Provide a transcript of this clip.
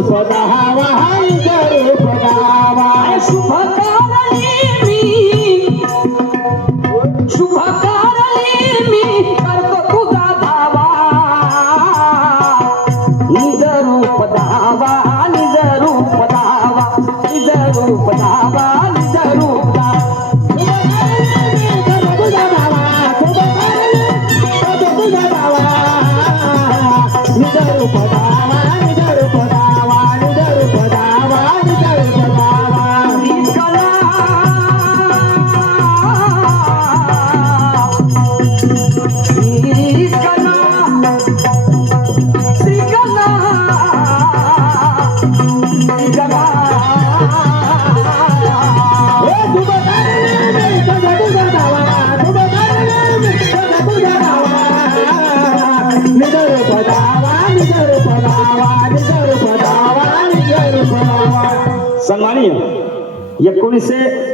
रूप दावा निज रूप दावा शुभ कारणी मी करतो तुझा धावा निज रूप धावा निज रूप धावा निज रूप धावा निज रूप निज रूप दावा निज रूप दावा निज रूप दावा निज रूप दावा सन्माननीय 19